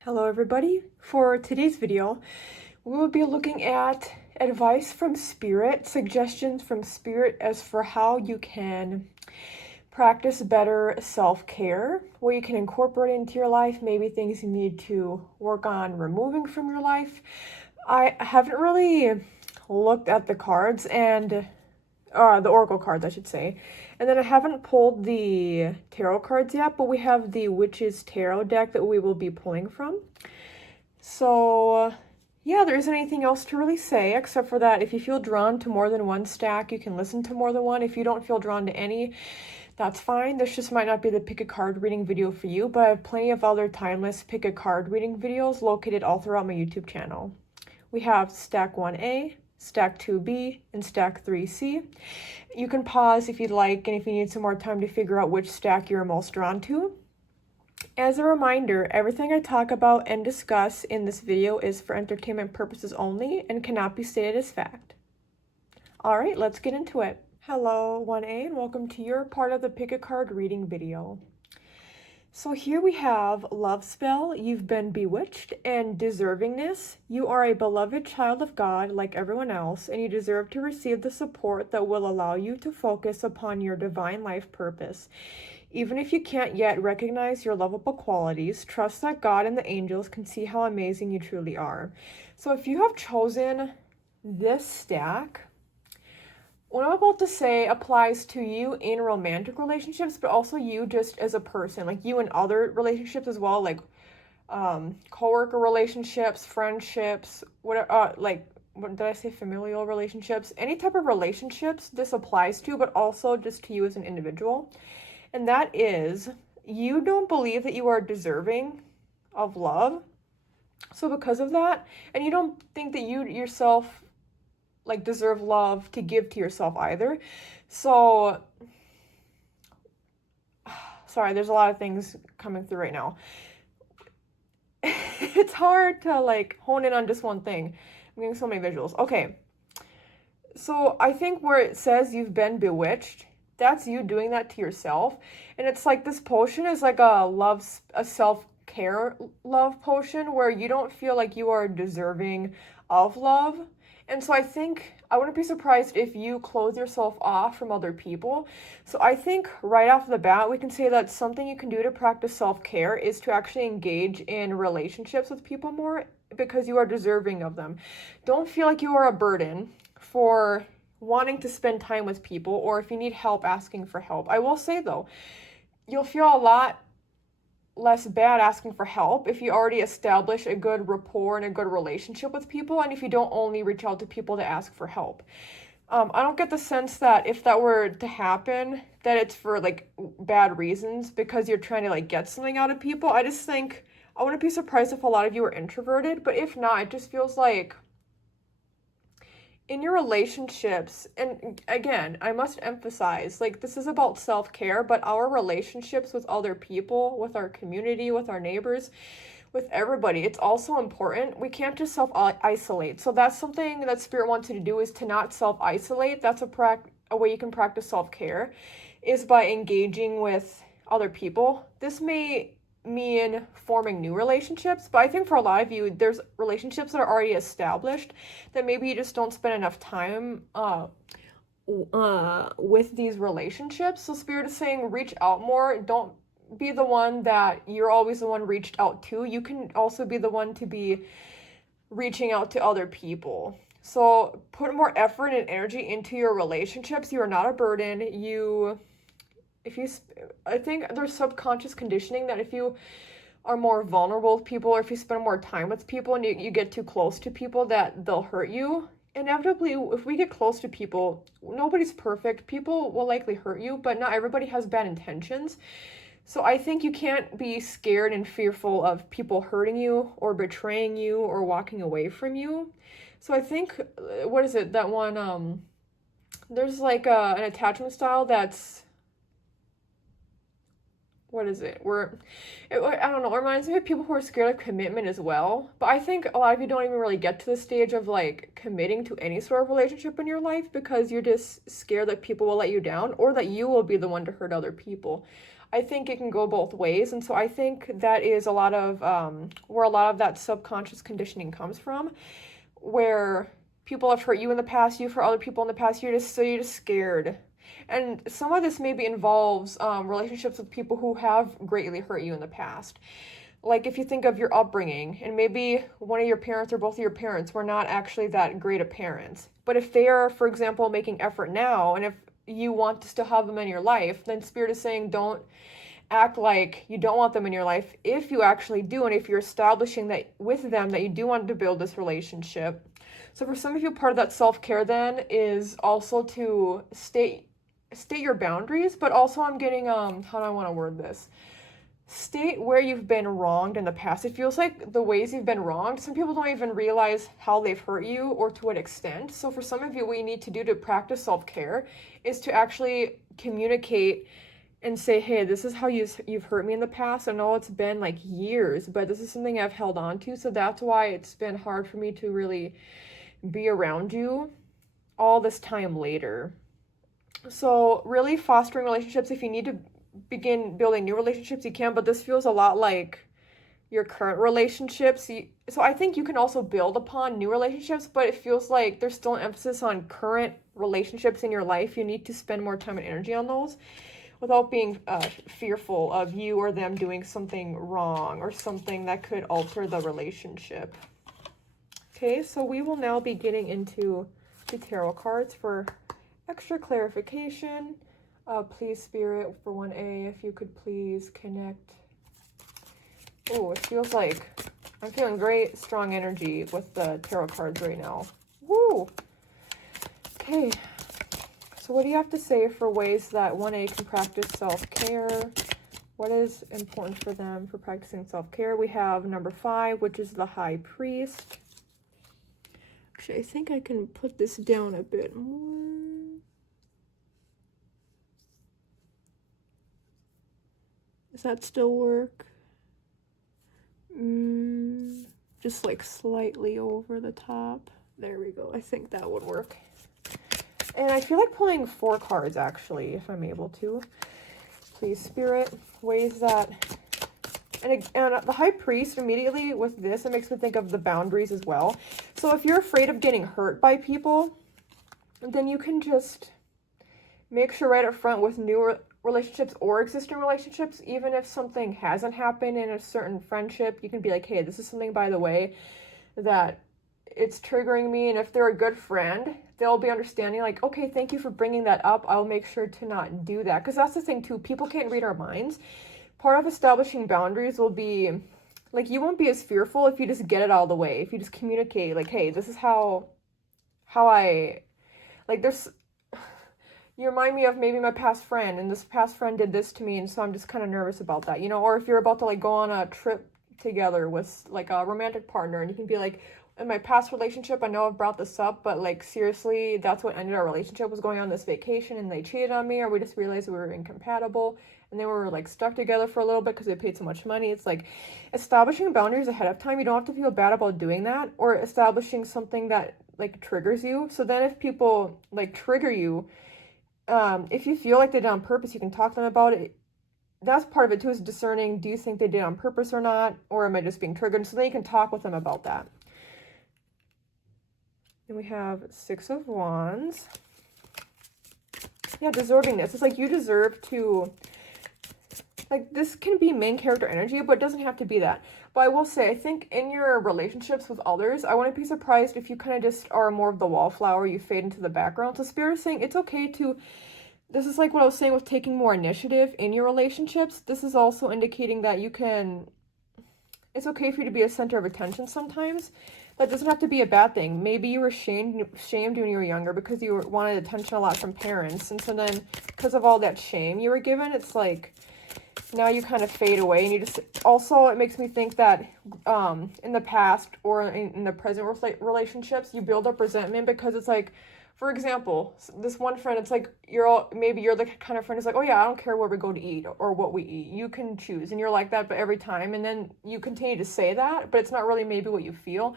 Hello everybody. For today's video, we will be looking at advice from Spirit, suggestions from Spirit as for how you can practice better self-care, what you can incorporate into your life, maybe things you need to work on removing from your life. I haven't really looked at the cards and the oracle cards, I should say. And then I haven't pulled the tarot cards yet, but we have the Witch's Tarot deck that we will be pulling from. So, yeah, there isn't anything else to really say except for that if you feel drawn to more than one stack, you can listen to more than one. If you don't feel drawn to any, that's fine. This just might not be the pick a card reading video for you, but I have plenty of other timeless pick a card reading videos located all throughout my YouTube channel. We have stack 1A, stack 2B, and stack 3C. You can pause if you'd like and if you need some more time to figure out which stack you're most drawn to. As a reminder, everything I talk about and discuss in this video is for entertainment purposes only and cannot be stated as fact. Alright, let's get into it. Hello 1A and welcome to your part of the pick a card reading video. So here we have love spell, you've been bewitched, and deservingness. You are a beloved child of God like everyone else, and you deserve to receive the support that will allow you to focus upon your divine life purpose. Even if you can't yet recognize your lovable qualities, trust that God and the angels can see how amazing you truly are. So if you have chosen this stack, what I'm about to say applies to you in romantic relationships, but also you just as a person, like you in other relationships as well, like coworker relationships, friendships, whatever, what did I say, familial relationships, any type of relationships this applies to, but also just to you as an individual. And that is, you don't believe that you are deserving of love. So because of that, and you don't think that you yourself deserve love to give to yourself either. So sorry, there's a lot of things coming through right now. It's hard to hone in on just one thing. I'm getting so many visuals. Okay, so I think where it says you've been bewitched, that's you doing that to yourself. And it's like this potion is like a self-care love potion where you don't feel like you are deserving of love. And so I think I wouldn't be surprised if you close yourself off from other people. So I think right off the bat, we can say that something you can do to practice self-care is to actually engage in relationships with people more because you are deserving of them. Don't feel like you are a burden for wanting to spend time with people, or if you need help, asking for help. I will say though, you'll feel a lot less bad asking for help if you already establish a good rapport and a good relationship with people, and if you don't only reach out to people to ask for help. I don't get the sense that if that were to happen, that it's for bad reasons because you're trying to get something out of people. I just think I wouldn't be surprised if a lot of you are introverted, but if not, it just feels like in your relationships, and again, I must emphasize, this is about self-care, but our relationships with other people, with our community, with our neighbors, with everybody, it's also important. We can't just self-isolate. So that's something that Spirit wants you to do, is to not self-isolate. That's a way you can practice self-care, is by engaging with other people. This may mean forming new relationships, but I think for a lot of you, there's relationships that are already established that maybe you just don't spend enough time with these relationships. So Spirit is saying reach out more. Don't be the one that you're always the one reached out to. You can also be the one to be reaching out to other people. So put more effort and energy into your relationships. You are not a burden. I think there's subconscious conditioning that if you are more vulnerable with people, or if you spend more time with people and you get too close to people, that they'll hurt you. Inevitably, if we get close to people, nobody's perfect. People will likely hurt you, but not everybody has bad intentions. So I think you can't be scared and fearful of people hurting you or betraying you or walking away from you. So I think, what is it, that one, there's an attachment style that's what is it? I don't know, it reminds me of people who are scared of commitment as well. But I think a lot of you don't even really get to the stage of like committing to any sort of relationship in your life because you're just scared that people will let you down or that you will be the one to hurt other people. I think it can go both ways. And so I think that is a lot of where a lot of that subconscious conditioning comes from, where people have hurt you in the past, you've hurt other people in the past, you're just scared. And some of this maybe involves relationships with people who have greatly hurt you in the past. Like if you think of your upbringing, and maybe one of your parents or both of your parents were not actually that great of parents. But if they are, for example, making effort now, and if you want to still have them in your life, then Spirit is saying don't act like you don't want them in your life if you actually do, and if you're establishing that with them that you do want to build this relationship. So for some of you, part of that self-care then is also to state your boundaries, but also I'm getting, how do I want to word this? State where you've been wronged in the past. It feels like the ways you've been wronged, some people don't even realize how they've hurt you or to what extent. So for some of you, what you need to do to practice self-care is to actually communicate and say, hey, this is how you've hurt me in the past. I know it's been like years, but this is something I've held on to. So that's why it's been hard for me to really be around you all this time later. So really fostering relationships, if you need to begin building new relationships, you can, but this feels a lot like your current relationships. So I think you can also build upon new relationships, but it feels like there's still an emphasis on current relationships in your life. You need to spend more time and energy on those without being fearful of you or them doing something wrong or something that could alter the relationship. Okay, so we will now be getting into the tarot cards for extra clarification. Please, Spirit, for 1A, if you could please connect. Oh, it feels like I'm feeling great, strong energy with the tarot cards right now. Woo! Okay, so what do you have to say for ways that 1A can practice self-care? What is important for them for practicing self-care? We have number 5, which is the High Priest. Actually, I think I can put this down a bit more. Does that still work? Just like slightly over the top. There we go. I think that would work. And I feel like pulling 4 cards, actually, if I'm able to. Please, Spirit, ways that... And the High Priest, immediately with this, it makes me think of the boundaries as well. So if you're afraid of getting hurt by people, then you can just make sure right up front with new relationships or existing relationships, even if something hasn't happened in a certain friendship, you can be like, hey, this is something, by the way, that it's triggering me. And if they're a good friend, they'll be understanding, like, okay, thank you for bringing that up. I'll make sure to not do that. Because that's the thing, too. People can't read our minds. Part of establishing boundaries will be, like, you won't be as fearful if you just get it out of the way. If you just communicate, like, hey, this is how I, like, there's... You remind me of maybe my past friend, and this past friend did this to me, and so I'm just kind of nervous about that, you know? Or if you're about to, like, go on a trip together with, like, a romantic partner, and you can be like, in my past relationship, I know I've brought this up, but, like, seriously, that's what ended our relationship, was going on this vacation, and they cheated on me, or we just realized we were incompatible, and then we were, like, stuck together for a little bit because they paid so much money. It's, like, establishing boundaries ahead of time. You don't have to feel bad about doing that, or establishing something that, like, triggers you. So then if people, like, trigger you, if you feel like they did it on purpose, you can talk to them about it. That's part of it too, is discerning, do you think they did it on purpose or not? Or am I just being triggered? So then you can talk with them about that. And we have 6 of Wands. Yeah, deservingness. It's like you deserve to, like, this can be main character energy, but it doesn't have to be that. But I will say, I think in your relationships with others, I wouldn't be surprised if you kind of just are more of the wallflower, you fade into the background. So Spirit is saying it's okay to, this is like what I was saying with taking more initiative in your relationships. This is also indicating that you can, it's okay for you to be a center of attention sometimes. That doesn't have to be a bad thing. Maybe you were shamed when you were younger because you wanted attention a lot from parents. And so then because of all that shame you were given, it's like, now you kind of fade away, and you just, also it makes me think that in the past or in the present relationships, you build up resentment because it's like, for example, this one friend, it's like maybe you're the kind of friend who's like, oh yeah, I don't care where we go to eat or what we eat. You can choose, and you're like that, but every time, and then you continue to say that, but it's not really maybe what you feel,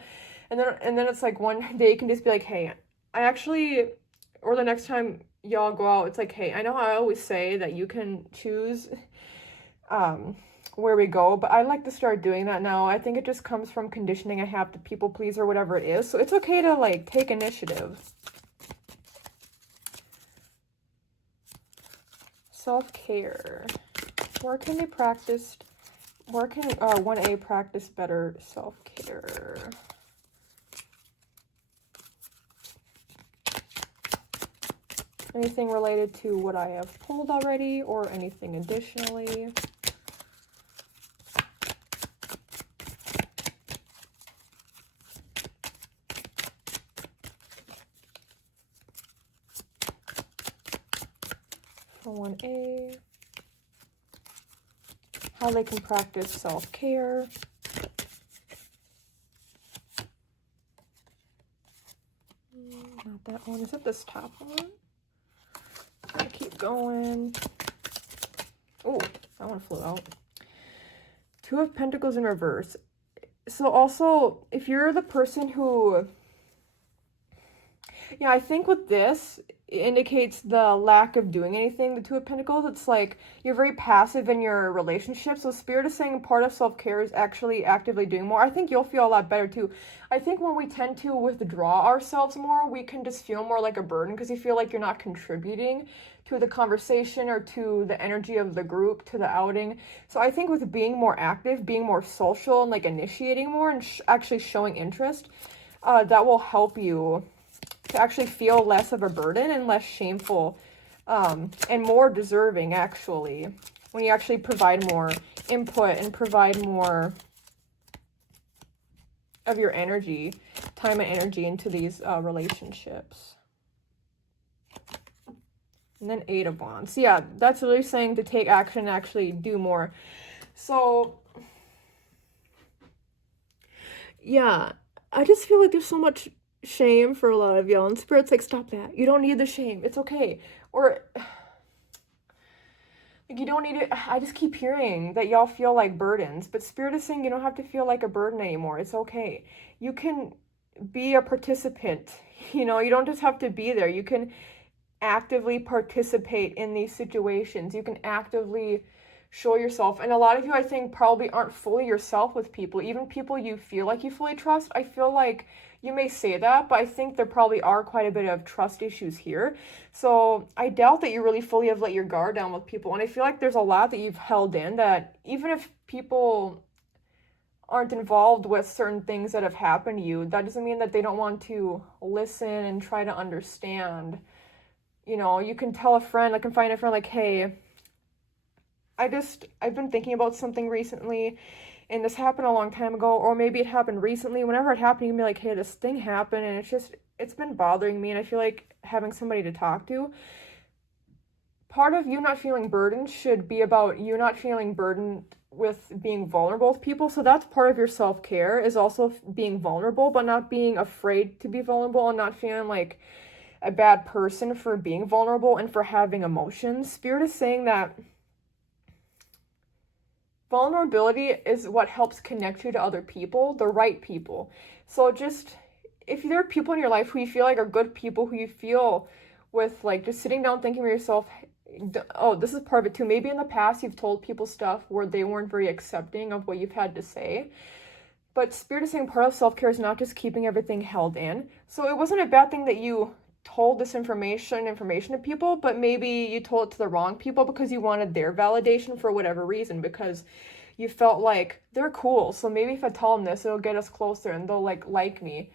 and then it's like one day you can just be like, hey, I actually, or the next time y'all go out, it's like, hey, I know I always say that you can choose, where we go, but I like to start doing that now. I think it just comes from conditioning I have to people please or whatever it is. So it's okay to like take initiative. Self-care. Where can 1A practice better self-care? Anything related to what I have pulled already or anything additionally? For 1A, how they can practice self-care. Not that one. Is it this top one? I'll keep going. Oh, that one flew out. 2 of Pentacles in reverse. So also, if you're the person who... Yeah, I think with this, it indicates the lack of doing anything. The 2 of Pentacles, it's like you're very passive in your relationship. So Spirit is saying part of self-care is actually actively doing more. I think you'll feel a lot better too. I think when we tend to withdraw ourselves more, we can just feel more like a burden because you feel like you're not contributing to the conversation or to the energy of the group, to the outing. So I think with being more active, being more social, and like initiating more and actually showing interest, that will help you to actually feel less of a burden and less shameful, and more deserving, actually, when you actually provide more input and provide more of your energy, time and energy into these relationships. And then 8 of Wands. So yeah, that's really saying to take action and actually do more. So yeah, I just feel like there's so much shame for a lot of y'all, and Spirit's like, stop that. You don't need the shame. It's okay. Or like, you don't need it. I just keep hearing that y'all feel like burdens, but Spirit is saying you don't have to feel like a burden anymore. It's okay. You can be a participant. You know, you don't just have to be there. You can actively participate in these situations. You can actively show yourself. And a lot of you, I think, probably aren't fully yourself with people, even people you feel like you fully trust. I feel like you may say that, but I think there probably are quite a bit of trust issues here. So I doubt that you really fully have let your guard down with people. And I feel like there's a lot that you've held in that even if people aren't involved with certain things that have happened to you, that doesn't mean that they don't want to listen and try to understand. You know, you can tell a friend, I can find a friend like, hey, I've been thinking about something recently, and this happened a long time ago, or maybe it happened recently. Whenever it happened, you can be like, hey, this thing happened, and it's been bothering me, and I feel like having somebody to talk to. Part of you not feeling burdened should be about you not feeling burdened with being vulnerable with people. So that's part of your self-care, is also being vulnerable, but not being afraid to be vulnerable and not feeling like a bad person for being vulnerable and for having emotions. Spirit is saying that vulnerability is what helps connect you to other people, the right people. So just, if there are people in your life who you feel like are good people, who you feel with, like, just sitting down thinking to yourself, oh, this is part of it too. Maybe in the past you've told people stuff where they weren't very accepting of what you've had to say. But Spirit is saying part of self-care is not just keeping everything held in. So it wasn't a bad thing that you told this information to people, but maybe you told it to the wrong people because you wanted their validation for whatever reason, because you felt like they're cool, so maybe if I tell them this, it'll get us closer and they'll like me.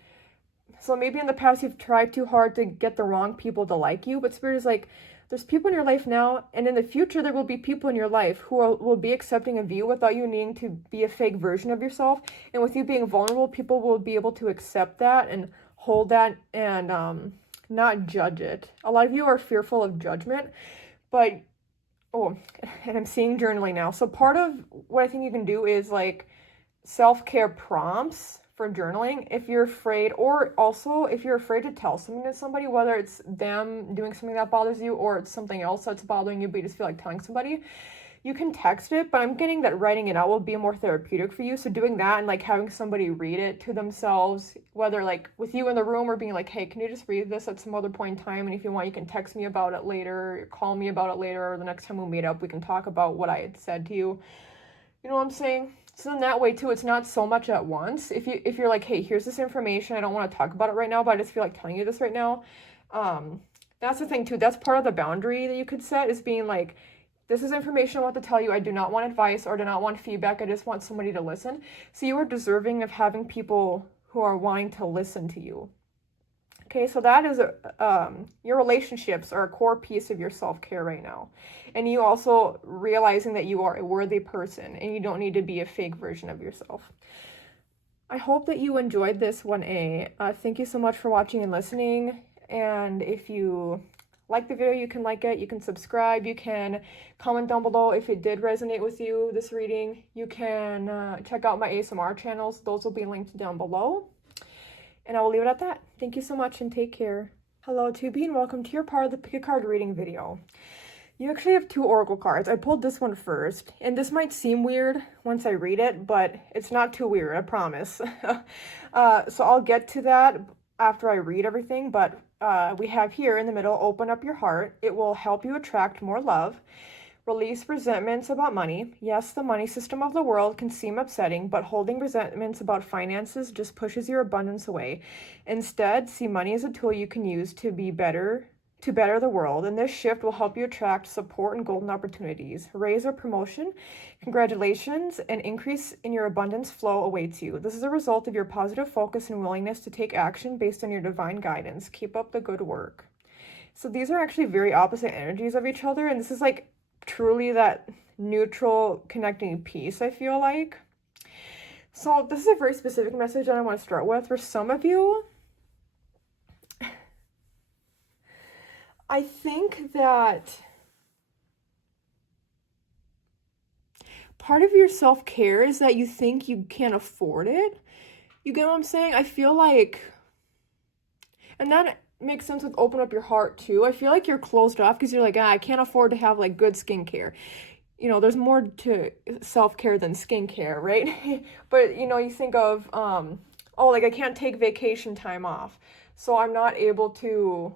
So maybe in the past you've tried too hard to get the wrong people to like you, but Spirit is like, there's people in your life now, and in the future there will be people in your life who will be accepting of you without you needing to be a fake version of yourself. And with you being vulnerable, people will be able to accept that and hold that and not judge it. A lot of you are fearful of judgment, but, oh, and I'm seeing journaling now. So part of what I think you can do is like self-care prompts for journaling if you're afraid, or also if you're afraid to tell something to somebody, whether it's them doing something that bothers you or it's something else that's bothering you, but you just feel like telling somebody. You can text it, but I'm getting that writing it out will be more therapeutic for you. So doing that and like having somebody read it to themselves, whether like with you in the room or being like, hey, can you just read this at some other point in time? And if you want, you can text me about it later, call me about it later, or the next time we meet up, we can talk about what I had said to you. You know what I'm saying? So in that way too, it's not so much at once. If you're like, hey, here's this information, I don't want to talk about it right now, but I just feel like telling you this right now. That's the thing too. That's part of the boundary that you could set, is being like, this is information I want to tell you. I do not want advice or do not want feedback. I just want somebody to listen. So you are deserving of having people who are wanting to listen to you. Okay, so that is your relationships are a core piece of your self-care right now. And you also realizing that you are a worthy person and you don't need to be a fake version of yourself. I hope that you enjoyed this 1A. Thank you so much for watching and listening. And if you like the video, you can like it, you can subscribe, you can comment down below if it did resonate with you, this reading. You can check out my ASMR channels. Those will be linked down below. And I will leave it at that. Thank you so much and take care. Hello, 2B, and welcome to your part of the pick a card reading video. You actually have 2 oracle cards. I pulled this one first, and this might seem weird once I read it, but it's not too weird, I promise. So I'll get to that after I read everything, but we have here in the middle, open up your heart. It will help you attract more love. Release resentments about money. Yes, the money system of the world can seem upsetting, but holding resentments about finances just pushes your abundance away. Instead, see money as a tool you can use to better the world, and this shift will help you attract support and golden opportunities. Raise or promotion. Congratulations, an increase in your abundance flow awaits you. This is a result of your positive focus and willingness to take action based on your divine guidance. Keep up the good work. So these are actually very opposite energies of each other, and this is like truly that neutral connecting piece, I feel like. So this is a very specific message that I want to start with. For some of you, I think that part of your self-care is that you think you can't afford it. You get what I'm saying? I feel like, and that makes sense with open up your heart too. I feel like you're closed off because you're like, I can't afford to have like good skincare. You know, there's more to self-care than skincare, right? But you know, you think of, oh, like I can't take vacation time off, so I'm not able to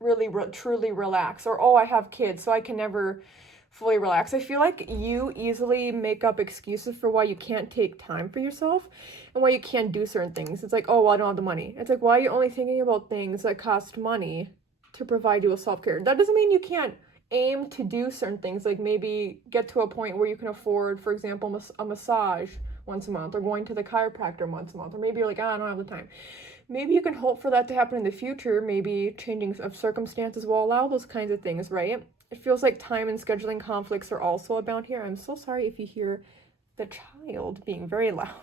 really truly relax, or oh, I have kids so I can never fully relax. I feel like you easily make up excuses for why you can't take time for yourself and why you can't do certain things. It's like, oh, well, I don't have the money. It's like, why are you only thinking about things that cost money to provide you with self-care? That doesn't mean you can't aim to do certain things, like maybe get to a point where you can afford, for example, a massage once a month, or going to the chiropractor once a month, or maybe you're like, I don't have the time. Maybe you can hope for that to happen in the future. Maybe changing of circumstances will allow those kinds of things, right? It feels like time and scheduling conflicts are also abound here. I'm so sorry if you hear the child being very loud,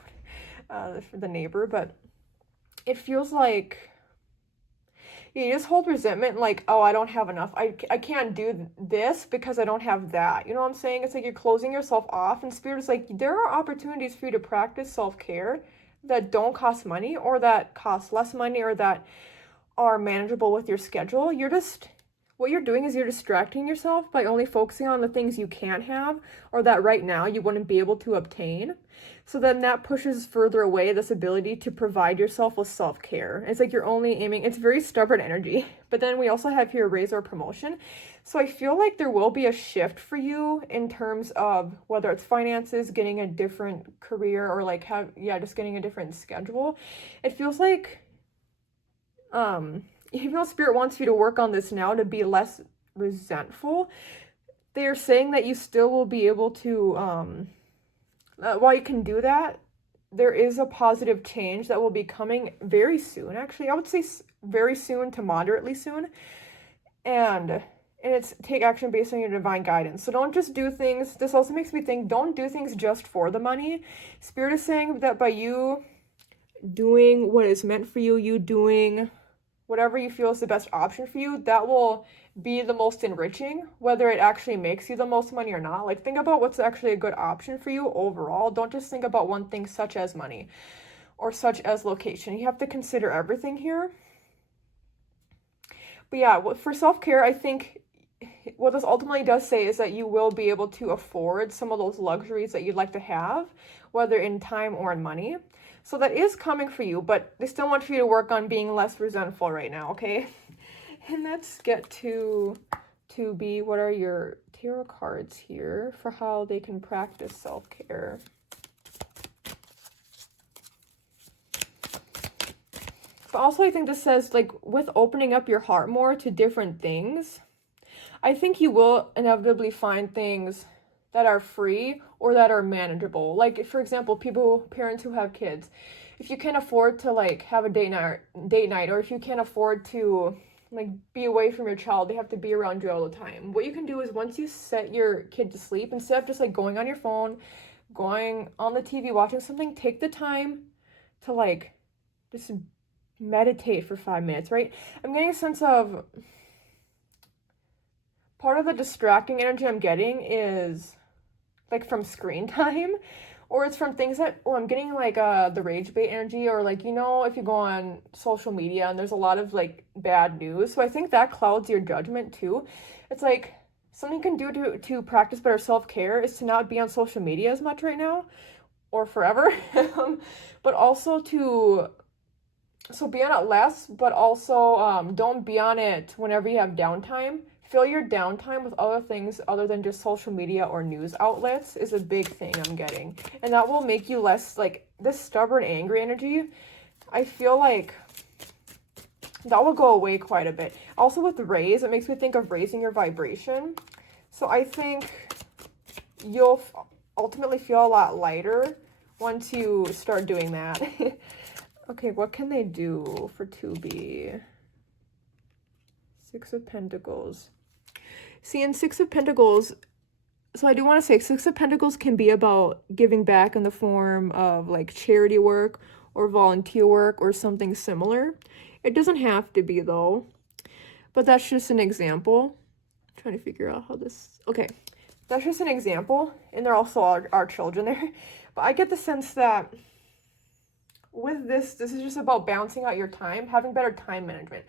for the neighbor, but it feels like you just hold resentment like, oh, I don't have enough. I can't do this because I don't have that. You know what I'm saying? It's like you're closing yourself off, and Spirit is like, there are opportunities for you to practice self-care that don't cost money, or that cost less money, or that are manageable with your schedule. What you're doing is you're distracting yourself by only focusing on the things you can't have, or that right now you wouldn't be able to obtain. So then that pushes further away this ability to provide yourself with self-care. It's like you're only aiming, it's very stubborn energy. But then we also have here raise or promotion. So I feel like there will be a shift for you in terms of whether it's finances, getting a different career, or like just getting a different schedule. It feels like, even though Spirit wants you to work on this now to be less resentful, they're saying that you still will be able to, while you can do that, there is a positive change that will be coming very soon. Actually, I would say very soon to moderately soon. And it's take action based on your divine guidance. So don't just do things. This also makes me think, don't do things just for the money. Spirit is saying that by you doing what is meant for you, you doing whatever you feel is the best option for you, that will be the most enriching, whether it actually makes you the most money or not. Like, think about what's actually a good option for you overall. Don't just think about one thing such as money. or such as location. You have to consider everything here. But yeah, for self-care, I think what this ultimately does say is that you will be able to afford some of those luxuries that you'd like to have, whether in time or in money. So that is coming for you, but they still want for you to work on being less resentful right now, okay? And let's get to be, what are your tarot cards here for how they can practice self-care? But also I think this says, like, with opening up your heart more to different things, I think you will inevitably find things that are free or that are manageable. Like, for example, parents who have kids, if you can't afford to like have a date night, or if you can't afford to like be away from your child, they have to be around you all the time. What you can do is, once you set your kid to sleep, instead of just like going on your phone, going on the TV, watching something, take the time to like just meditate for 5 minutes, right? I'm getting a sense of part of the distracting energy I'm getting is like from screen time, or it's from things that, or I'm getting like the rage bait energy, or like, you know, if you go on social media and there's a lot of like bad news. So I think that clouds your judgment too. It's like something you can do to practice better self-care is to not be on social media as much right now, or forever. But also so be on it less, but also don't be on it whenever you have downtime. Fill your downtime with other things other than just social media or news outlets is a big thing I'm getting. And that will make you less, like, this stubborn, angry energy, I feel like that will go away quite a bit. Also with raise, it makes me think of raising your vibration. So I think you'll ultimately feel a lot lighter once you start doing that. Okay, what can they do for 2B? Six of Pentacles. See, in Six of Pentacles, so I do want to say Six of Pentacles can be about giving back in the form of like charity work or volunteer work or something similar. It doesn't have to be though, but that's just an example. I'm trying to figure out how this, okay, that's just an example, and there also are children there. But I get the sense that with this is just about balancing out your time, having better time management.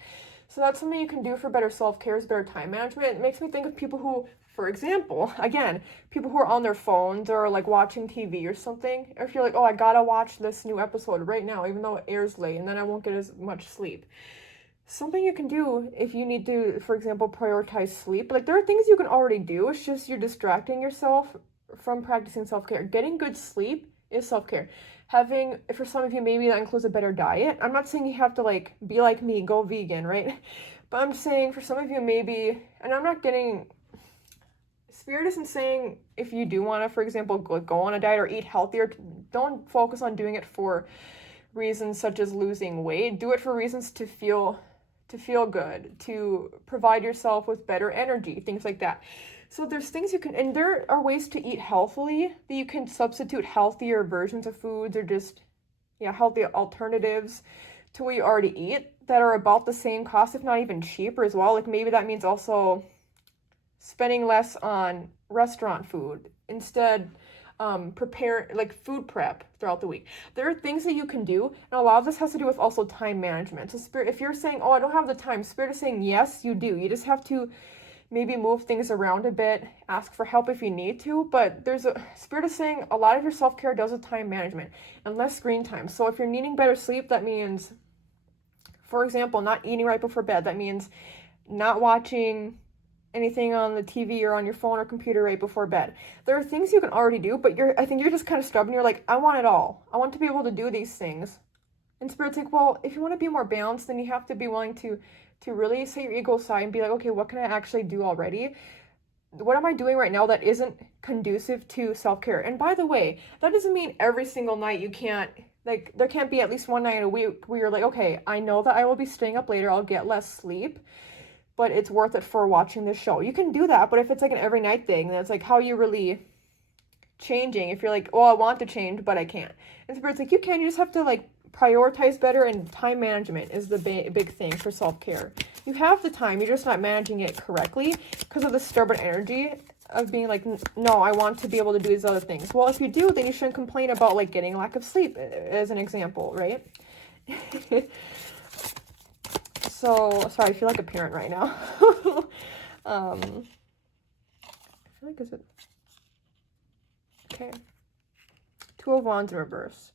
So that's something you can do for better self-care, is better time management. It makes me think of people who, for example, again, people who are on their phones or like watching TV or something. Or if you're like, oh, I gotta watch this new episode right now, even though it airs late, and then I won't get as much sleep. Something you can do if you need to, for example, prioritize sleep. Like, there are things you can already do. It's just you're distracting yourself from practicing self-care. Getting good sleep is self-care. Having, for some of you, maybe that includes a better diet. I'm not saying you have to like be like me, go vegan, right? But I'm saying for some of you maybe, and I'm not getting, Spirit isn't saying if you do want to, for example, go on a diet or eat healthier, don't focus on doing it for reasons such as losing weight. Do it for reasons to feel good, to provide yourself with better energy, things like that. So there's things you can, and there are ways to eat healthily that you can substitute healthier versions of foods, or just, yeah, healthy alternatives to what you already eat that are about the same cost, if not even cheaper as well. Like, maybe that means also spending less on restaurant food, instead prepare, like, food prep throughout the week. There are things that you can do, and a lot of this has to do with also time management. So Spirit, if you're saying, oh, I don't have the time, Spirit is saying, yes, you do. You just have to maybe move things around a bit, ask for help if you need to, but Spirit is saying a lot of your self-care does with time management and less screen time. So if you're needing better sleep, that means, for example, not eating right before bed. That means not watching anything on the TV or on your phone or computer right before bed. There are things you can already do, but I think you're just kind of stubborn. You're like, I want it all. I want to be able to do these things. And Spirit's like, well, if you want to be more balanced, then you have to be willing to really set your ego aside and be like, okay, what can I actually do already? What am I doing right now that isn't conducive to self-care? And by the way, that doesn't mean every single night you can't, like, there can't be at least one night a week where you're like, okay, I know that I will be staying up later, I'll get less sleep, but it's worth it for watching this show. You can do that, but if it's like an every night thing, then it's like, how are you really changing? If you're like, oh, I want to change, but I can't. And Spirit's like, you can, you just have to like prioritize better, and time management is the big thing for self-care. You have the time, you're just not managing it correctly because of the stubborn energy. of being like, no, I want to be able to do these other things. Well, if you do, then you shouldn't complain about like getting lack of sleep, as an example, right? So, sorry, I feel like a parent right now. I feel like, is it? Okay. Two of Wands in reverse.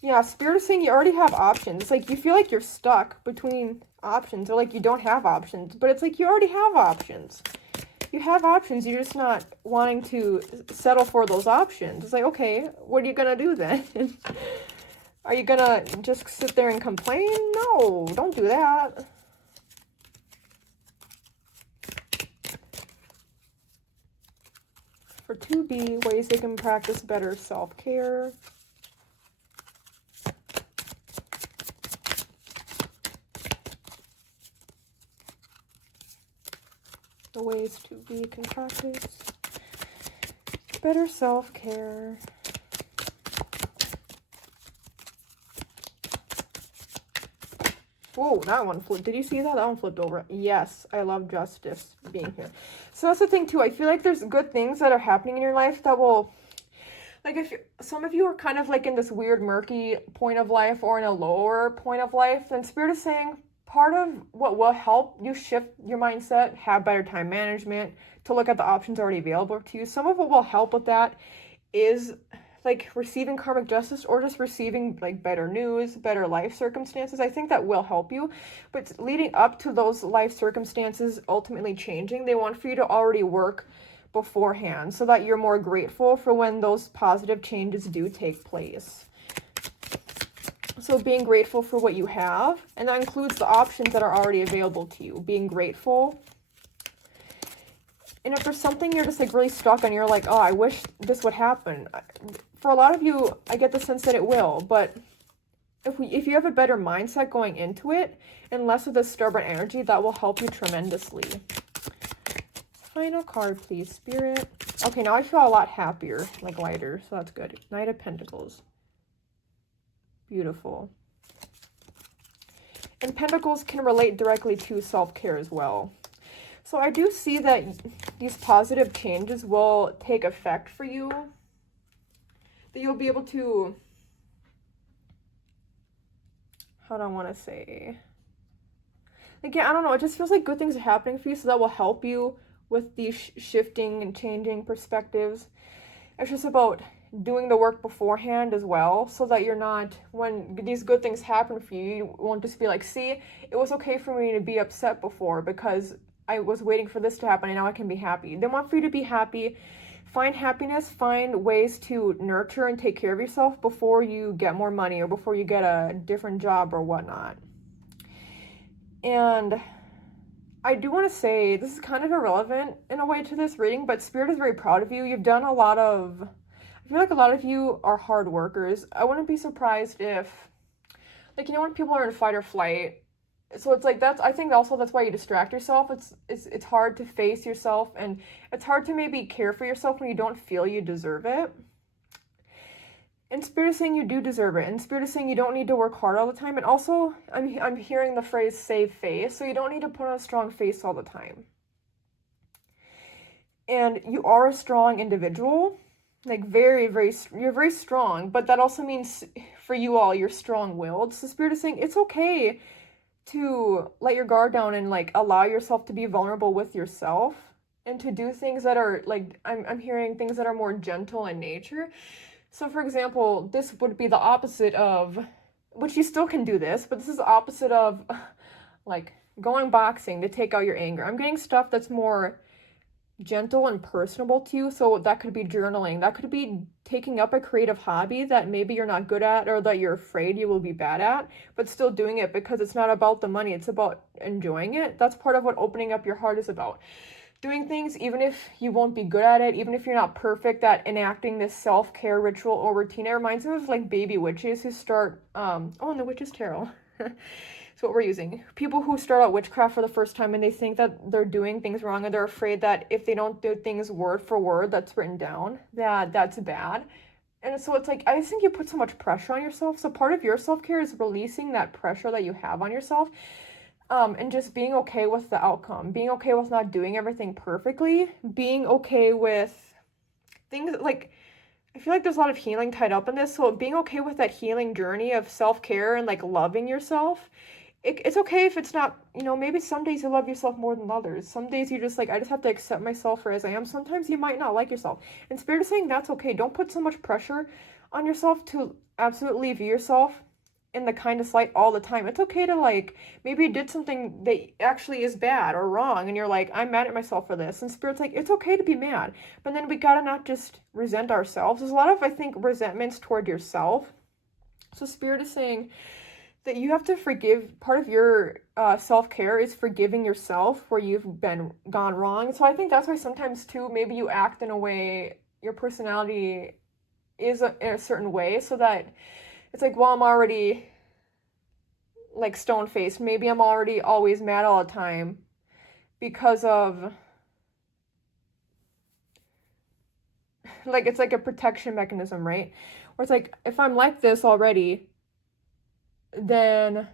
Yeah, Spirit is saying you already have options. It's like you feel like you're stuck between options, or like you don't have options, but it's like you already have options. You have options, you're just not wanting to settle for those options. It's like, okay, what are you gonna do then? Are you gonna just sit there and complain? No, don't do that. For 2B, ways they can practice better self-care. The ways 2B can practice better self-care. Whoa, that one flipped. Did you see that? That one flipped over. Yes, I love justice being here. So that's the thing too. I feel like there's good things that are happening in your life that will, like, if some of you are kind of like in this weird murky point of life or in a lower point of life, then Spirit is saying part of what will help you shift your mindset, have better time management, to look at the options already available to you. Some of what will help with that is like receiving karmic justice, or just receiving like better news, better life circumstances. I think that will help you. But leading up to those life circumstances ultimately changing, they want for you to already work beforehand so that you're more grateful for when those positive changes do take place. So being grateful for what you have, and that includes the options that are already available to you. Being grateful. And if there's something you're just like really stuck on, you're like, oh, I wish this would happen. For a lot of you, I get the sense that it will, but if you have a better mindset going into it and less of this stubborn energy, that will help you tremendously. Final card, please, Spirit. Okay, now I feel a lot happier, like lighter, so that's good. Knight of Pentacles. Beautiful. And Pentacles can relate directly to self-care as well. So I do see that these positive changes will take effect for you. That you'll be able to, how do I want to say? Like, yeah, I don't know. It just feels like good things are happening for you, so that will help you with these shifting and changing perspectives. It's just about doing the work beforehand as well, so that you're not, when these good things happen for you, you won't just be like, see, it was okay for me to be upset before because I was waiting for this to happen and now I can be happy. They want for you to be happy. Find happiness, find ways to nurture and take care of yourself before you get more money or before you get a different job or whatnot. And I do want to say, this is kind of irrelevant in a way to this reading, but Spirit is very proud of you. You've done a lot of, I feel like a lot of you are hard workers. I wouldn't be surprised if, like, you know, when people are in fight or flight, so it's like, I think also that's why you distract yourself. It's hard to face yourself, and it's hard to maybe care for yourself when you don't feel you deserve it. And Spirit is saying you do deserve it, and Spirit is saying you don't need to work hard all the time. And also, I'm hearing the phrase save face, so you don't need to put on a strong face all the time. And you are a strong individual, like very, you're very strong, but that also means for you all, you're strong-willed. So Spirit is saying it's okay to let your guard down and like allow yourself to be vulnerable with yourself, and to do things that are like, I'm hearing things that are more gentle in nature. So for example, this would be the opposite of, which you still can do this, but this is the opposite of like going boxing to take out your anger. I'm getting stuff that's more gentle and personable to you. So that could be journaling, that could be taking up a creative hobby that maybe you're not good at, or that you're afraid you will be bad at, but still doing it because it's not about the money, it's about enjoying it. That's part of what opening up your heart is about. Doing things even if you won't be good at it, even if you're not perfect at enacting this self-care ritual or routine. It reminds me of like baby witches who start and the Witch's Tarot. So what we're using. People who start out witchcraft for the first time and they think that they're doing things wrong, and they're afraid that if they don't do things word for word that's written down, that's bad. And so it's like, I think you put so much pressure on yourself. So part of your self-care is releasing that pressure that you have on yourself. And just being okay with the outcome, being okay with not doing everything perfectly, being okay with things like, I feel like there's a lot of healing tied up in this. So being okay with that healing journey of self-care and like loving yourself. It's okay if it's not, maybe some days you love yourself more than others. Some days you just like, I just have to accept myself for as I am. Sometimes you might not like yourself. And Spirit is saying that's okay. Don't put so much pressure on yourself to absolutely view yourself in the kindest light all the time. It's okay to like, maybe you did something that actually is bad or wrong and you're like, I'm mad at myself for this. And Spirit's like, it's okay to be mad. But then we gotta not just resent ourselves. There's a lot of, I think, resentments toward yourself. So Spirit is saying that you have to forgive. Part of your self-care is forgiving yourself where you've gone wrong. So I think that's why sometimes too, maybe you act in a way, your personality is in a certain way, so that it's like, well, I'm already like stone-faced. Maybe I'm already always mad all the time because of like, it's like a protection mechanism, right? Where it's like, if I'm like this already, then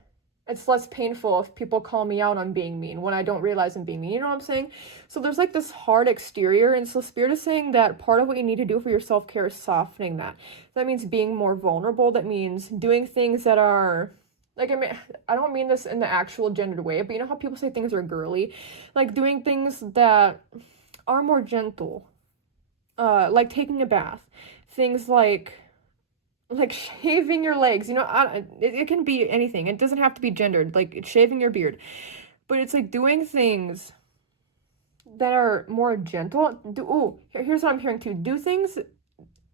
it's less painful if people call me out on being mean when I don't realize I'm being mean. You know what I'm saying? So there's like this hard exterior, and so Spirit is saying that part of what you need to do for your self-care is softening that. That means being more vulnerable. That means doing things that are like, I mean, I don't mean this in the actual gendered way, but you know how people say things are girly? Like doing things that are more gentle. Like taking a bath. Things like shaving your legs, it can be anything. It doesn't have to be gendered, like it's shaving your beard. But it's like doing things that are more gentle. Here's what I'm hearing too. Do things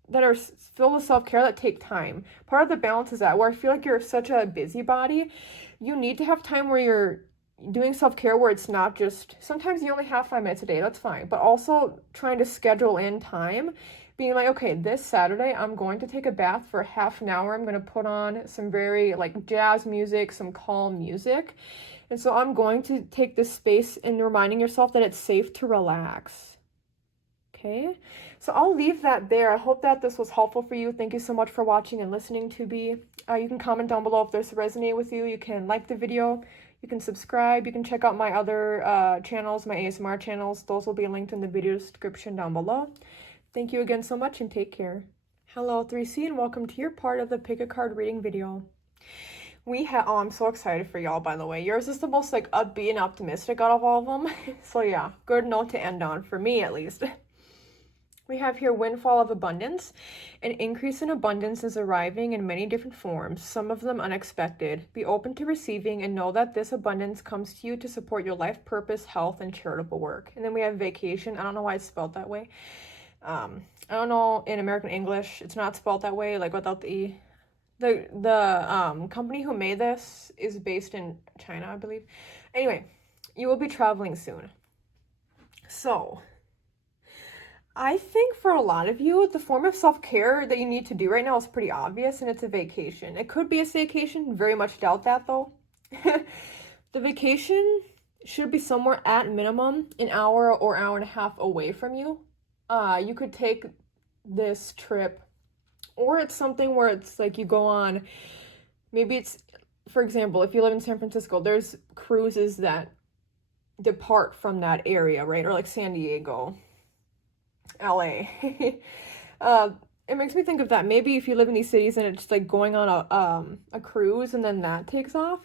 that are filled with self-care that take time. Part of the balance is that where I feel like you're such a busybody, you need to have time where you're doing self-care where it's not just, sometimes you only have 5 minutes a day, that's fine. But also trying to schedule in time, being like, okay, this Saturday, I'm going to take a bath for half an hour. I'm going to put on some very like jazz music, some calm music. And so I'm going to take this space and reminding yourself that it's safe to relax. Okay, so I'll leave that there. I hope that this was helpful for you. Thank you so much for watching and listening to me. You can comment down below if this resonated with you. You can like the video. You can subscribe. You can check out my other channels, my ASMR channels. Those will be linked in the video description down below. Thank you again so much and take care. Hello 3C and welcome to your part of the pick a card reading video. Oh, I'm so excited for y'all, by the way. Yours is the most like upbeat and optimistic out of all of them. So yeah, good note to end on, for me at least. We have here windfall of abundance. An increase in abundance is arriving in many different forms, some of them unexpected. Be open to receiving and know that this abundance comes to you to support your life purpose, health, and charitable work. And then we have vacation. I don't know why it's spelled that way. I don't know, in American English, it's not spelled that way, like without the E. The company who made this is based in China, I believe. Anyway, you will be traveling soon. So, I think for a lot of you, the form of self-care that you need to do right now is pretty obvious, and it's a vacation. It could be a staycation, very much doubt that though. The vacation should be somewhere at minimum an hour or hour and a half away from you. You could take this trip, or it's something where it's like you go on, maybe it's, for example, if you live in San Francisco, there's cruises that depart from that area, right? Or like San Diego, LA. It makes me think of that. Maybe if you live in these cities and it's like going on a cruise and then that takes off.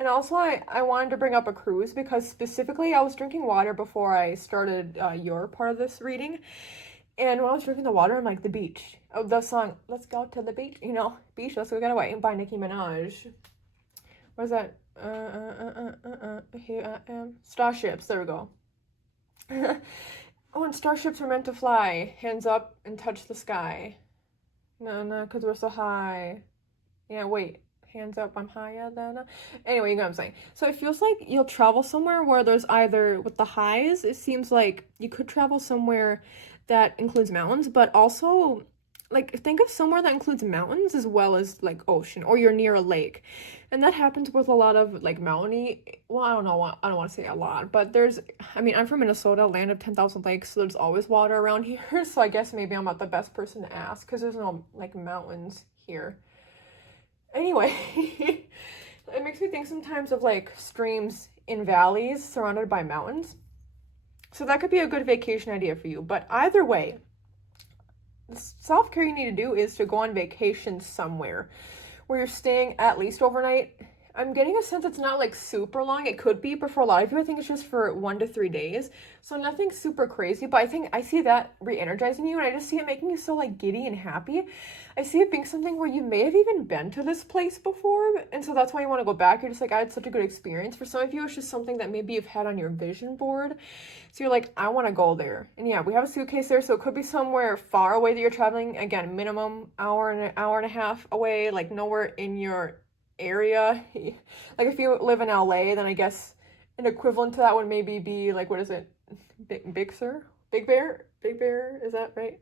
And also I wanted to bring up a cruise because specifically I was drinking water before I started your part of this reading. And when I was drinking the water, I'm like, the beach. Oh, the song, let's go to the beach, beach, let's go get away, by Nicki Minaj. What is that? Here I am. Starships, there we go. Oh, and starships are meant to fly. Hands up and touch the sky. No, because we're so high. Yeah, wait. Hands up, I'm higher than. Anyway, you know what I'm saying. So it feels like you'll travel somewhere where there's either, with the highs, it seems like you could travel somewhere that includes mountains, but also, like, think of somewhere that includes mountains as well as, like, ocean, or you're near a lake. And that happens with a lot of, like, mountainy, well, I don't want to say a lot, but I'm from Minnesota, land of 10,000 lakes, so there's always water around here, so I guess maybe I'm not the best person to ask, because there's no, like, mountains here. Anyway, It makes me think sometimes of like streams in valleys surrounded by mountains. So that could be a good vacation idea for you. But either way, the self-care you need to do is to go on vacation somewhere where you're staying at least overnight. I'm getting a sense it's not like super long. It could be, but for a lot of you, I think it's just for 1 to 3 days. So nothing super crazy, but I think I see that re-energizing you, and I just see it making you so like giddy and happy. I see it being something where you may have even been to this place before, and so that's why you want to go back. You're just like, I had such a good experience. For some of you, it's just something that maybe you've had on your vision board. So you're like, I want to go there. And yeah, we have a suitcase there, so it could be somewhere far away that you're traveling. Again, minimum hour and a half away, like nowhere in your area. Like if you live in LA, then I guess an equivalent to that would maybe be like, what is it? Big Sur? Big Bear? Big Bear, is that right?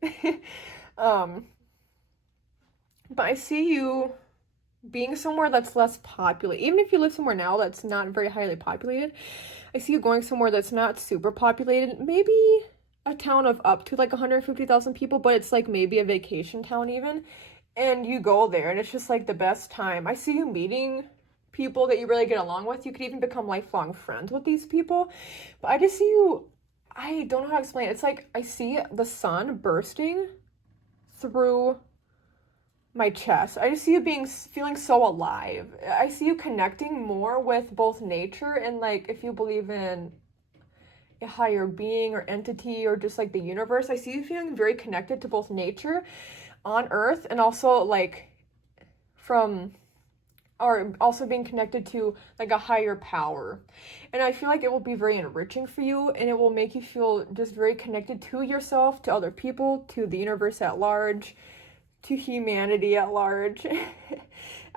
But I see you being somewhere that's less populated. Even if you live somewhere now that's not very highly populated, I see you going somewhere that's not super populated. Maybe a town of up to like 150,000 people, but it's like maybe a vacation town even. And you go there and it's just like the best time. I see you meeting people that you really get along with. You could even become lifelong friends with these people. But I just see you, I don't know how to explain it. It's like I see the sun bursting through my chest. I just see you feeling so alive. I see you connecting more with both nature and like if you believe in a higher being or entity or just like the universe, I see you feeling very connected to both nature on Earth and also like also being connected to like a higher power. And I feel like it will be very enriching for you, and it will make you feel just very connected to yourself, to other people, to the universe at large, to humanity at large.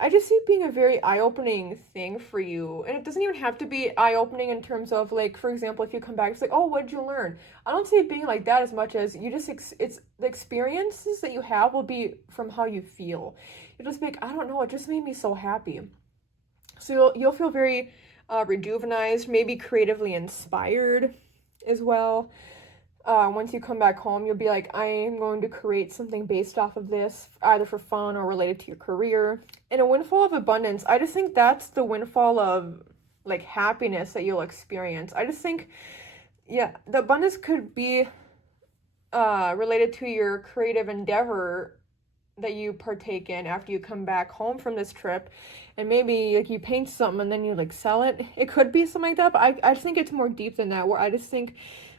I just see it being a very eye-opening thing for you. And it doesn't even have to be eye-opening in terms of like, for example, if you come back, it's like, oh, what did you learn? I don't see it being like that as much as you just, it's the experiences that you have will be from how you feel. You'll just be like, I don't know, it just made me so happy. So you'll feel very rejuvenized, maybe creatively inspired as well. Once you come back home, you'll be like, I am going to create something based off of this, either for fun or related to your career. And a windfall of abundance, I just think that's the windfall of like happiness that you'll experience. I just think, yeah, the abundance could be related to your creative endeavor that you partake in after you come back home from this trip, and maybe like you paint something and then you like sell it. It could be something like that, but I just think it's more deep than that, where I just think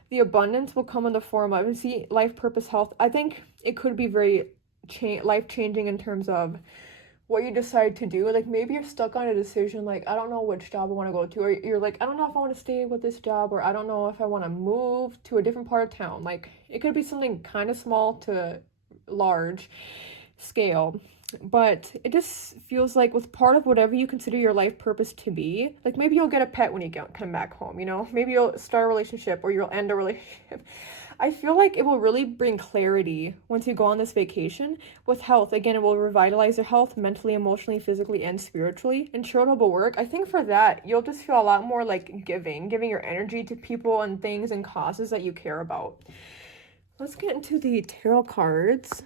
the abundance will come in the form of, see, life, purpose, health. I think it could be very life-changing in terms of what you decide to do. Like maybe you're stuck on a decision, like I don't know which job I want to go to, or you're like, I don't know if I want to stay with this job, or I don't know if I want to move to a different part of town. Like it could be something kind of small to large scale, but it just feels like with part of whatever you consider your life purpose to be, like maybe you'll get a pet when you come back home, you know, maybe you'll start a relationship or you'll end a relationship. I feel like it will really bring clarity once you go on this vacation. With health, again, it will revitalize your health mentally, emotionally, physically, and spiritually. And charitable work, I think for that, you'll just feel a lot more like giving your energy to people and things and causes that you care about. Let's get into the tarot cards.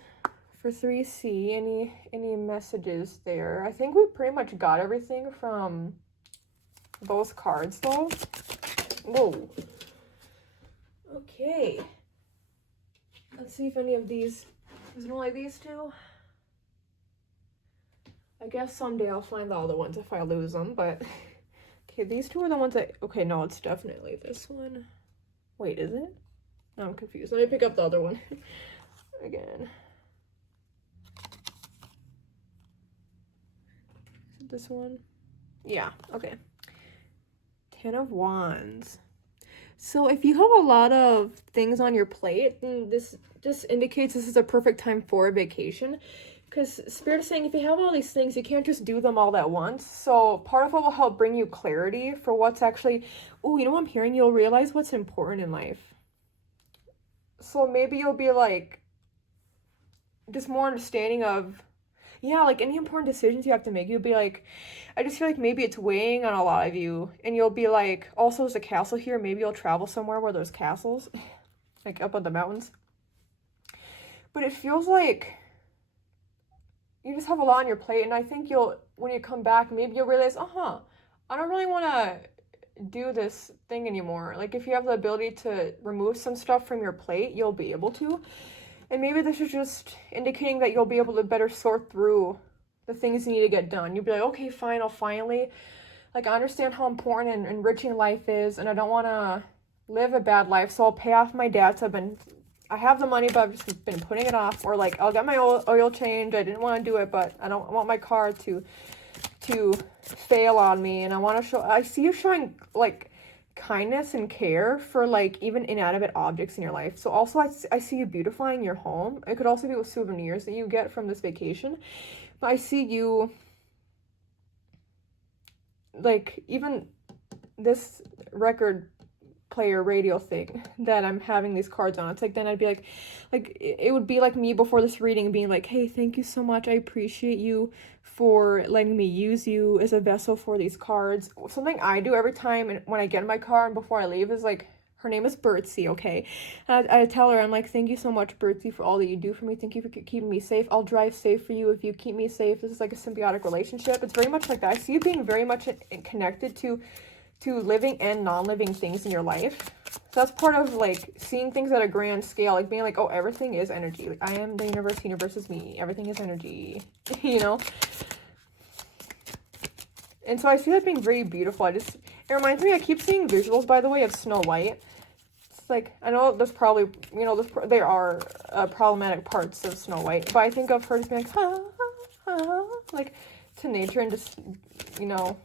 For 3C, any messages there? I think we pretty much got everything from those cards though. Whoa. Okay. Let's see if any of these, is it only these two? I guess someday I'll find the other ones if I lose them, but okay, these two are the ones that, okay, no, it's definitely this one. Wait, is it? No, I'm confused. Let me pick up the other one again. This one? Yeah, okay. 10 of Wands. So if you have a lot of things on your plate, then this just indicates this is a perfect time for a vacation. Because Spirit is saying if you have all these things, you can't just do them all at once. So part of it will help bring you clarity for what's actually, oh, you know what I'm hearing? You'll realize what's important in life. So maybe you'll be like, just more understanding of, yeah, like any important decisions you have to make, you'll be like, I just feel like maybe it's weighing on a lot of you, and you'll be like, also there's a castle here, maybe you'll travel somewhere where there's castles, like up on the mountains. But it feels like you just have a lot on your plate, and I think when you come back, maybe you'll realize, I don't really want to do this thing anymore. Like, if you have the ability to remove some stuff from your plate, you'll be able to. And maybe this is just indicating that you'll be able to better sort through the things you need to get done. You'll be like, okay, fine, I'll finally, like, I understand how important and enriching life is, and I don't want to live a bad life, so I'll pay off my debts. I have the money, but I've just been putting it off. Or, like, I'll get my oil change. I didn't want to do it, but I want my car to fail on me, and I see you showing, like, kindness and care for, like, even inanimate objects in your life. So also I see you beautifying your home. It could also be with souvenirs that you get from this vacation, but I see you, like, even this record player radio thing that I'm having these cards on. It's like, then I'd be like it would be like me before this reading being like, hey, thank you so much. I appreciate you for letting me use you as a vessel for these cards. Something I do every time when I get in my car and before I leave is like, her name is Bertsy, okay? And I tell her, I'm like, thank you so much, Bertsy, for all that you do for me. Thank you for keeping me safe. I'll drive safe for you if you keep me safe. This is like a symbiotic relationship. It's very much like that. I see you being very much connected to living and non-living things in your life. So that's part of, like, seeing things at a grand scale, like being like, oh, everything is energy. Like, I am the universe is me. Everything is energy, you know? And so I see that being very beautiful. It reminds me, I keep seeing visuals, by the way, of Snow White. It's like, I know there's probably, you know, there are problematic parts of Snow White, but I think of her just being like, like, to nature and just, you know,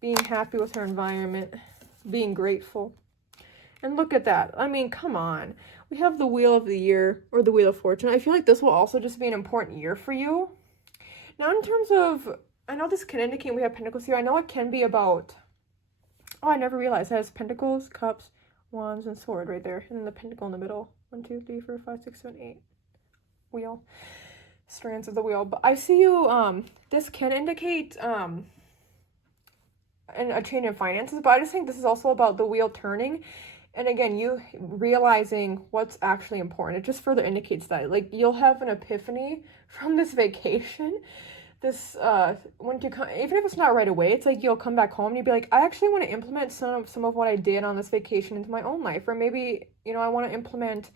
being happy with her environment, being grateful. And look at that. I mean, come on. We have the Wheel of the Year, or the Wheel of Fortune. I feel like this will also just be an important year for you. Now, in terms of, I know this can indicate we have Pentacles here. I know it can be about, I never realized it has Pentacles, Cups, Wands, and Sword right there. And then the Pentacle in the middle. 1, 2, 3, 4, 5, 6, 7, 8. Wheel. Strands of the wheel. But I see you, this can indicate, and a change in finances, but I just think this is also about the wheel turning, and again, you realizing what's actually important. It just further indicates that, like, you'll have an epiphany from this vacation. This when you come, even if it's not right away, it's like you'll come back home and you'll be like, I actually want to implement some of what I did on this vacation into my own life, or maybe, you know, I want to implement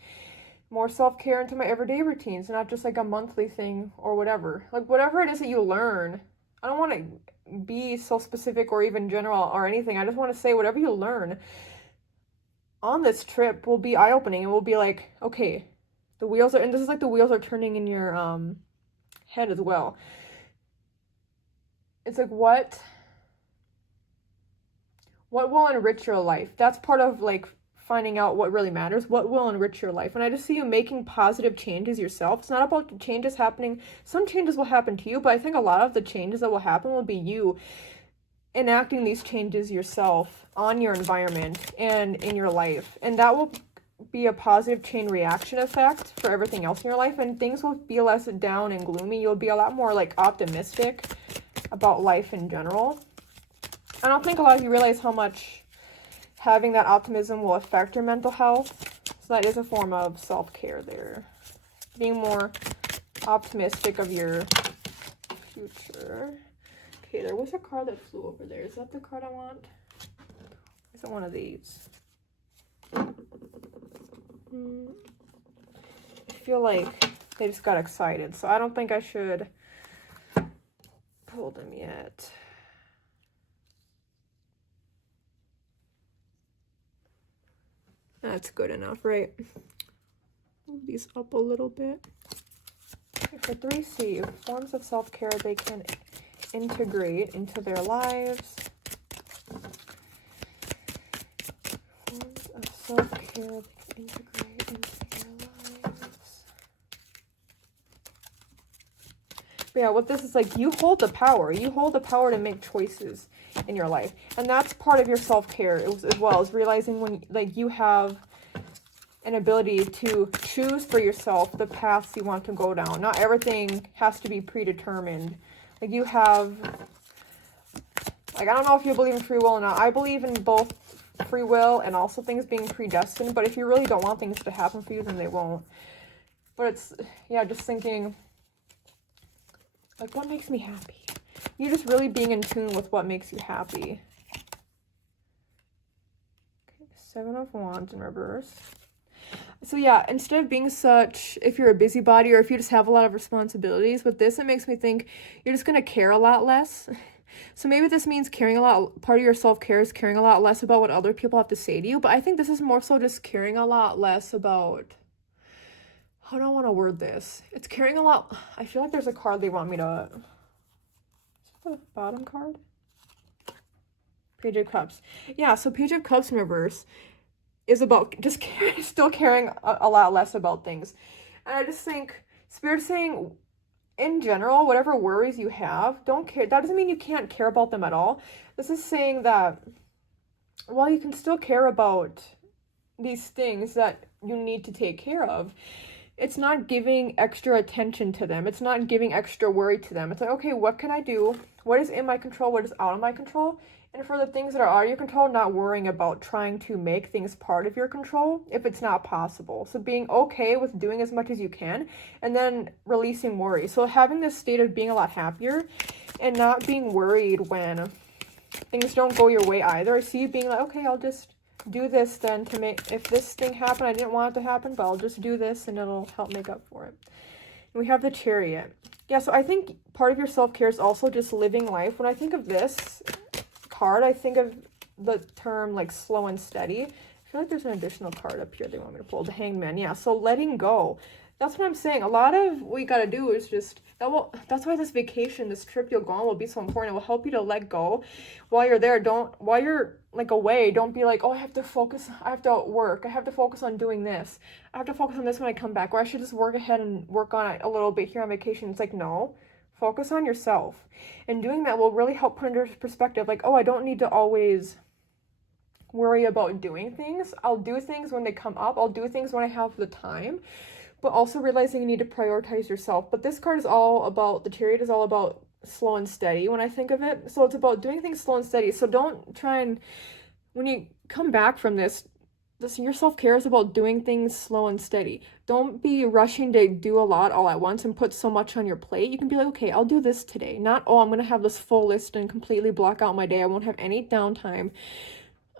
more self-care into my everyday routines, not just like a monthly thing or whatever. Like, whatever it is that you learn, I don't want to be so specific or even general or anything. I just want to say whatever you learn on this trip will be eye-opening, and will be like, okay, the wheels are, and this is like the wheels are turning in your head as well. It's like, what will enrich your life? That's part of, like, finding out what really matters. What will enrich your life? And I just see you making positive changes yourself. It's not about changes happening. Some changes will happen to you, but I think a lot of the changes that will happen will be you enacting these changes yourself on your environment and in your life. And that will be a positive chain reaction effect for everything else in your life, and things will be less down and gloomy. You'll be a lot more, like, optimistic about life in general. I don't think a lot of you realize how much having that optimism will affect your mental health. So that is a form of self-care there. Being more optimistic of your future. Okay, there was a card that flew over there. Is that the card I want? Is it one of these? I feel like they just got excited, so I don't think I should pull them yet. That's good enough, right? Move these up a little bit. Okay, for 3C, forms of self-care they can integrate into their lives. Forms of self-care they can integrate into their lives. But yeah, what this is like, you hold the power. You hold the power to make choices in your life, and that's part of your self-care as well, is realizing when, like, you have an ability to choose for yourself the paths you want to go down. Not everything has to be predetermined. Like, you have, like, I don't know if you believe in free will or not. I believe in both free will and also things being predestined, but if you really don't want things to happen for you, then they won't. But it's, yeah, just thinking Like, what makes me happy? You're just really being in tune with what makes you happy. Okay, 7 of Wands in reverse. So yeah, instead of being such, if you're a busybody or if you just have a lot of responsibilities, with this, it makes me think you're just going to care a lot less. So maybe this means caring a lot, part of your self-care is caring a lot less about what other people have to say to you, but I think this is more so just caring a lot less about, how do I want to word this? It's caring a lot, I feel like there's a card they want me to, is it the bottom card? Page of Cups. Yeah, so Page of Cups in reverse is about just still caring a lot less about things. And I just think Spirit's saying, in general, whatever worries you have, don't care. That doesn't mean you can't care about them at all. This is saying that while you can still care about these things that you need to take care of, it's not giving extra attention to them. It's not giving extra worry to them. It's like, okay, what can I do? What is in my control? What is out of my control? And for the things that are out of your control, not worrying about trying to make things part of your control if it's not possible. So being okay with doing as much as you can and then releasing worry. So having this state of being a lot happier and not being worried when things don't go your way either. I see you being like, okay, I'll just do this then to make, if this thing happened, I didn't want it to happen, but I'll just do this and it'll help make up for it. And we have the Chariot. Yeah, so I think part of your self-care is also just living life. When I think of this card, I think of the term like slow and steady. I feel like there's an additional card up here they want me to pull, the Hangman. Yeah, so letting go. That's what I'm saying. A lot of what you got to do is just, that's why this vacation, this trip you'll go on will be so important. It will help you to let go while you're there. While you're like away, don't be like, oh, I have to focus, I have to work, I have to focus on doing this, I have to focus on this when I come back, or I should just work ahead and work on it a little bit here on vacation. It's like, no, focus on yourself. And doing that will really help put into perspective, like, oh, I don't need to always worry about doing things. I'll do things when they come up. I'll do things when I have the time. But also realizing you need to prioritize yourself. But this card is all about, the Chariot is all about slow and steady when I think of it. So it's about doing things slow and steady. So don't try and, when you come back from this, your self-care is about doing things slow and steady. Don't be rushing to do a lot all at once and put so much on your plate. You can be like, okay, I'll do this today. Not, oh, I'm going to have this full list and completely block out my day. I won't have any downtime.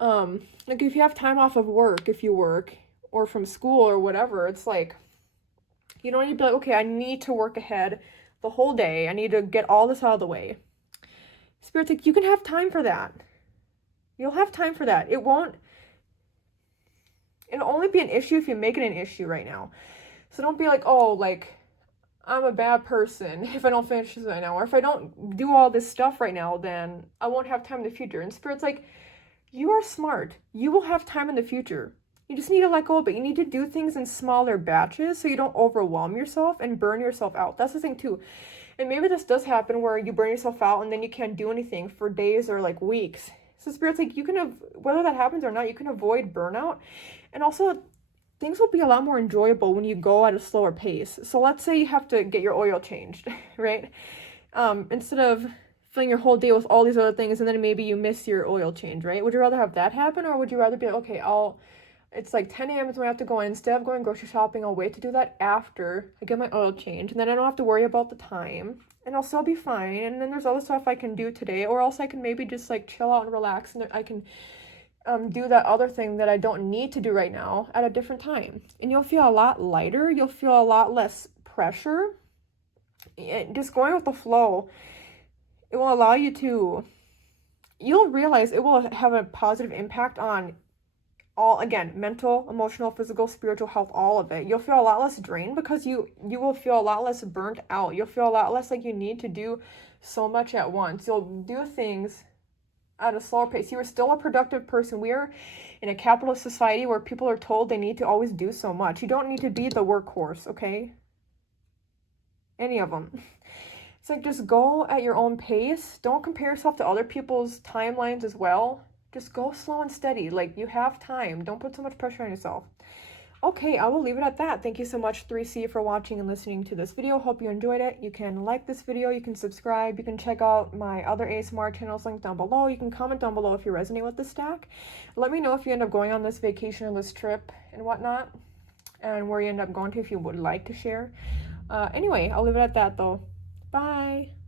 Like if you have time off of work, if you work, or from school or whatever, it's like, you don't need to be like, okay, I need to work ahead the whole day. I need to get all this out of the way. Spirit's like, you can have time for that. You'll have time for that. It'll only be an issue if you make it an issue right now. So don't be like, oh, like, I'm a bad person if I don't finish this right now. Or if I don't do all this stuff right now, then I won't have time in the future. And Spirit's like, you are smart. You will have time in the future. You just need to let go of it. You need to do things in smaller batches so you don't overwhelm yourself and burn yourself out. That's the thing too. And maybe this does happen where you burn yourself out and then you can't do anything for days or like weeks. So Spirit's like, you can have, whether that happens or not, you can avoid burnout. And also, things will be a lot more enjoyable when you go at a slower pace. So let's say you have to get your oil changed, right? Instead of filling your whole day with all these other things and then maybe you miss your oil change, right? Would you rather have that happen, or would you rather be like, okay, it's like 10 a.m. is when I have to go in. Instead of going grocery shopping, I'll wait to do that after I get my oil change. And then I don't have to worry about the time. And I'll still be fine. And then there's other stuff I can do today. Or else I can maybe just like chill out and relax. And I can do that other thing that I don't need to do right now at a different time. And you'll feel a lot lighter. You'll feel a lot less pressure. And just going with the flow, it will allow you to, you'll realize it will have a positive impact on all, again, mental, emotional, physical, spiritual health, all of it. You'll feel a lot less drained because you will feel a lot less burnt out. You'll feel a lot less like you need to do so much at once. You'll do things at a slower pace. You are still a productive person. We are in a capitalist society where people are told they need to always do so much. You don't need to be the workhorse, okay? Any of them. It's like, just go at your own pace. Don't compare yourself to other people's timelines as well. Just go slow and steady. Like, you have time. Don't put so much pressure on yourself. Okay, I will leave it at that. Thank you so much, 3C, for watching and listening to this video. Hope you enjoyed it. You can like this video. You can subscribe. You can check out my other ASMR channels linked down below. You can comment down below if you resonate with the stack. Let me know if you end up going on this vacation or this trip and whatnot, and where you end up going to if you would like to share. Anyway, I'll leave it at that, though. Bye.